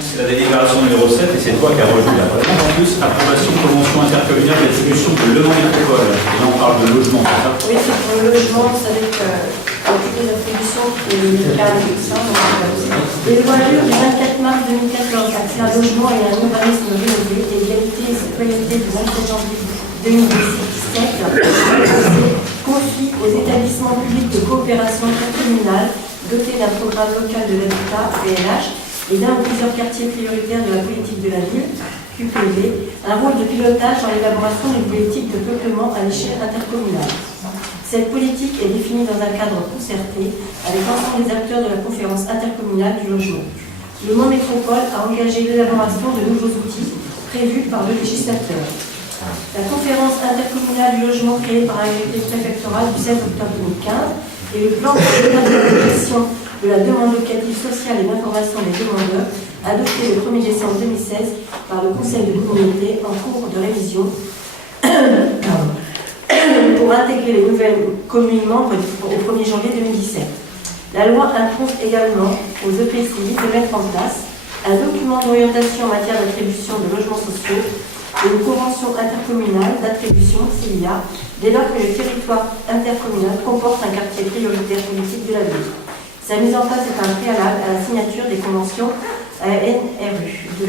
c'est la délibération numéro 7 et c'est toi qui as rejoint la présente. En plus, approbation de convention intercommunale d'attribution de Le Mans Métropole. Et là, on parle de logement, c'est ça? Oui, c'est pour le logement, vous savez que toutes les attributions qui est le cas avec ça. Les lois Allure du 24 mars 2014, accès à logement et à un urbanisme rénové, égalité et citoyenneté du 27 janvier 2017, confie aux établissements publics de coopération intercommunale dotés d'un programme local de l'habitat, PLH, et d'un ou plusieurs quartiers prioritaires de la politique de la ville, QPV, un rôle de pilotage dans l'élaboration d'une politique de peuplement à l'échelle intercommunale. Cette politique est définie dans un cadre concerté avec l'ensemble des acteurs de la conférence intercommunale du logement. Le Mans Métropole a engagé l'élaboration de nouveaux outils prévus par le législateur. La conférence intercommunale du logement créée par un arrêté préfectoral du 16 octobre 2015 et le plan de gestion de la demande locative sociale et d'information des demandeurs, adopté le 1er décembre 2016 par le Conseil de communauté en cours de révision pour intégrer les nouvelles communes membres au 1er janvier 2017. La loi impose également aux EPCI de mettre en place un document d'orientation en matière d'attribution de logements sociaux et une convention intercommunale d'attribution, CIA, dès lors que le territoire intercommunal comporte un quartier prioritaire politique de la ville. Sa mise en place est un préalable à la signature des conventions NRU 2.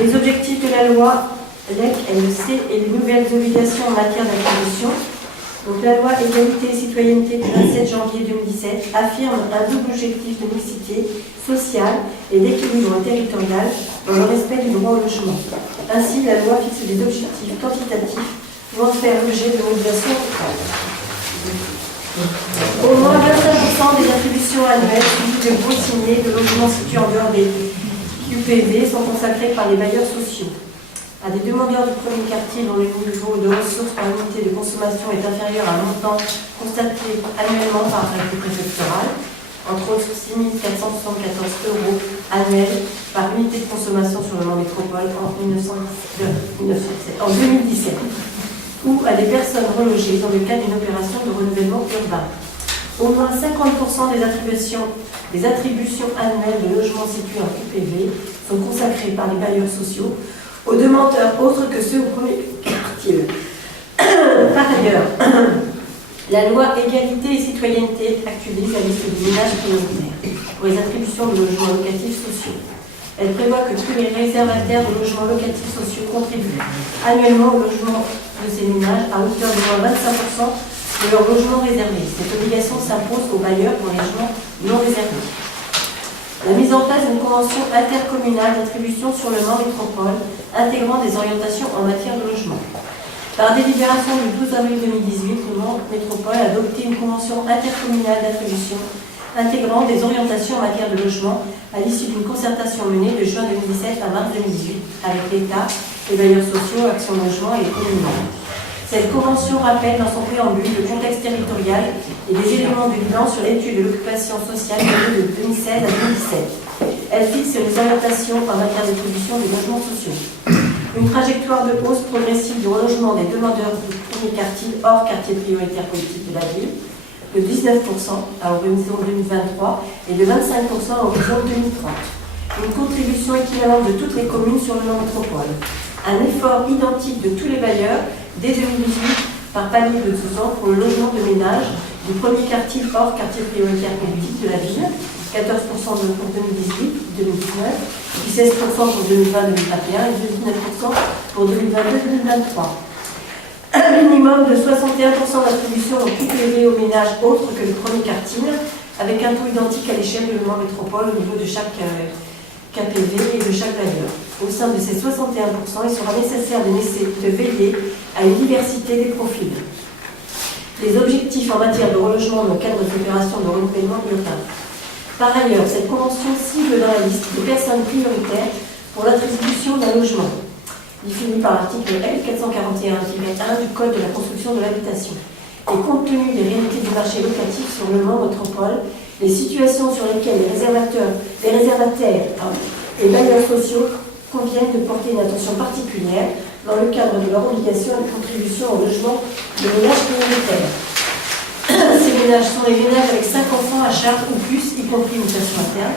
Les objectifs de la loi LEC, LEC et les nouvelles obligations en matière d'attribution. Donc la loi Égalité et Citoyenneté du 27 janvier 2017 affirme un double objectif de mixité sociale et d'équilibre territorial dans le respect du droit au logement. Ainsi, la loi fixe des objectifs quantitatifs pouvant faire l'objet de mobilisation. Au moins 25% des attributions annuelles suivies de baux signés de logements situés en dehors des QPV sont consacrés par les bailleurs sociaux. À des demandeurs du premier quartier dont le niveau de ressources par unité de consommation est inférieur à un montant constaté annuellement par arrêté préfectoral, entre autres 6 474 € annuels par unité de consommation sur le Mans Métropole en 2017, ou à des personnes relogées dans le cadre d'une opération de renouvellement urbain. Au moins 50% des attributions annuelles de logements situés en QPV sont consacrées par les bailleurs sociaux aux demandeurs autres que ceux au premier quartier. Par ailleurs, la loi Égalité et Citoyenneté actualise la liste des ménages prioritaires pour les attributions de logements locatifs sociaux. Elle prévoit que tous les réservataires de logements locatifs sociaux contribuent annuellement au logement de ces ménages à hauteur de moins 25% de leur logement réservé. Cette obligation s'impose aux bailleurs pour les logements non réservés. La mise en place d'une convention intercommunale d'attribution sur le Mans Métropole intégrant des orientations en matière de logement. Par délibération du 12 avril 2018, le Mans Métropole a adopté une convention intercommunale d'attribution intégrant des orientations en matière de logement à l'issue d'une concertation menée de juin 2017 à mars 2018 avec l'État, les bailleurs sociaux, Action Logement et les communes. Cette convention rappelle dans son préambule le contexte territorial et des éléments de bilan sur l'étude de l'occupation sociale menée de 2016 à 2017. Elle fixe les orientations en matière d'attribution des logements sociaux. Une trajectoire de hausse progressive du relogement des demandeurs du premier quartier hors quartier prioritaire politique de la ville, de 19% à horizon 2023 et de 25% à horizon 2030. Une contribution équivalente de toutes les communes sur le Mans Métropole. Un effort identique de tous les bailleurs dès 2018 par palier de 12 ans pour le logement de ménage du premier quartier hors quartier prioritaire politique de la ville, 14% pour 2018-2019, puis 16% pour 2020-2021 et 19% pour 2022-2023. Un minimum de 61% d'attribution au QPV aux ménages autres que le premier quartile, avec un taux identique à l'échelle de Le Mans Métropole au niveau de chaque KPV et de chaque bailleur. Au sein de ces 61%, il sera nécessaire de veiller à une diversité des profils. Les objectifs en matière de relogement dans le cadre des opérations de renouvellement urbain. Par ailleurs, cette convention cible dans la liste des personnes prioritaires pour l'attribution d'un logement, défini par l'article L 441-1 du Code de la construction de l'habitation. Et compte tenu des réalités du marché locatif sur le Mans Métropole, les situations sur lesquelles les réservataires et bailleurs sociaux conviennent de porter une attention particulière dans le cadre de leur obligation de contribution au logement de ménages prioritaires. Ces ménages sont les ménages avec 5 enfants à charge ou plus, y compris mutation interne.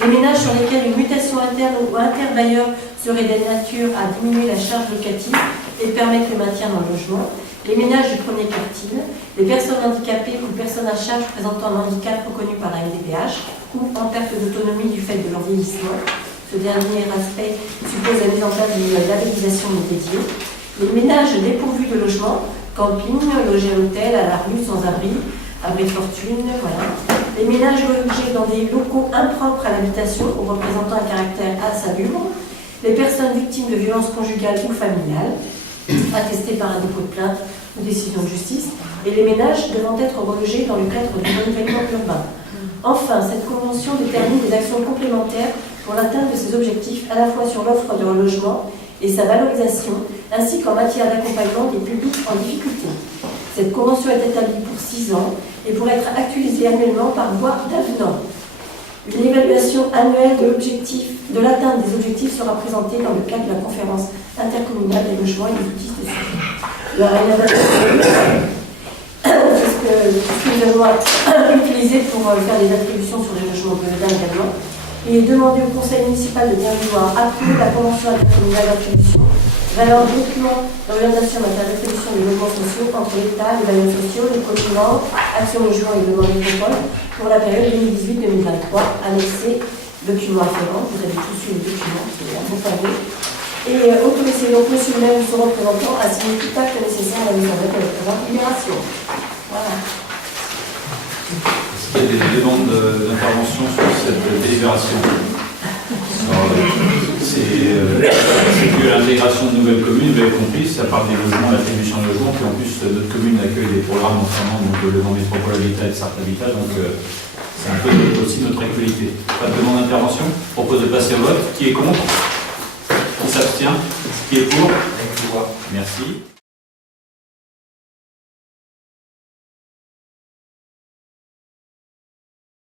Les ménages sur lesquels une mutation interne ou interbailleur serait de nature à diminuer la charge locative et permettre le maintien dans le logement. Les ménages du premier quartile, les personnes handicapées ou personnes à charge présentant un handicap reconnu par la MDPH ou en perte d'autonomie du fait de leur vieillissement. Ce dernier aspect suppose la mise en place d'une labellisation dédiée. Les ménages dépourvus de logement, camping, logés à l'hôtel, à la rue, sans abri, abri de fortune, voilà. Les ménages logés dans des locaux impropres à l'habitation ou représentant un caractère insalubre. Les personnes victimes de violences conjugales ou familiales, attestées par un dépôt de plainte ou décision de justice, et les ménages devant être relogés dans le cadre du renouvellement urbain. Enfin, cette convention détermine des actions complémentaires pour l'atteinte de ces objectifs, à la fois sur l'offre de relogement et sa valorisation, ainsi qu'en matière d'accompagnement des publics en difficulté. Cette convention est établie pour 6 ans et pourrait être actualisée annuellement par voie d'avenant. Une évaluation annuelle de l'atteinte des objectifs sera présentée dans le cadre de la conférence intercommunale des logements et des outils de suivi. La rénovation, c'est ce que nous avons utilisé pour faire des attributions sur les logements de l'État également. Il est demandé au Conseil municipal de bien vouloir approuver la convention intercommunale d'attribution valant document d'orientation en matière d'attribution des logements sociaux entre l'État, les bailleurs sociaux, les communes, Action Logement et le métropole pour la période 2018-2023, annexé document afférent. Vous avez tous eu les documents, c'est à vous parler. Et autorisez donc M. le maire ou son représentant à signer tout acte nécessaire à la mise en œuvre de la présente libération. Voilà. Est-ce qu'il y a des demandes d'intervention sur cette délibération? C'est que l'intégration de nouvelles communes, vous avez compris, ça parle des logements, l'attribution de logements, puis en plus notre commune accueille des programmes notamment de Levant Métropole Habitat et de Sarthe Habitat, donc c'est un peu aussi notre actualité. Pas de demande d'intervention? Je propose de passer au vote. Qui est contre? Qui s'abstient? Qui est pour? Merci.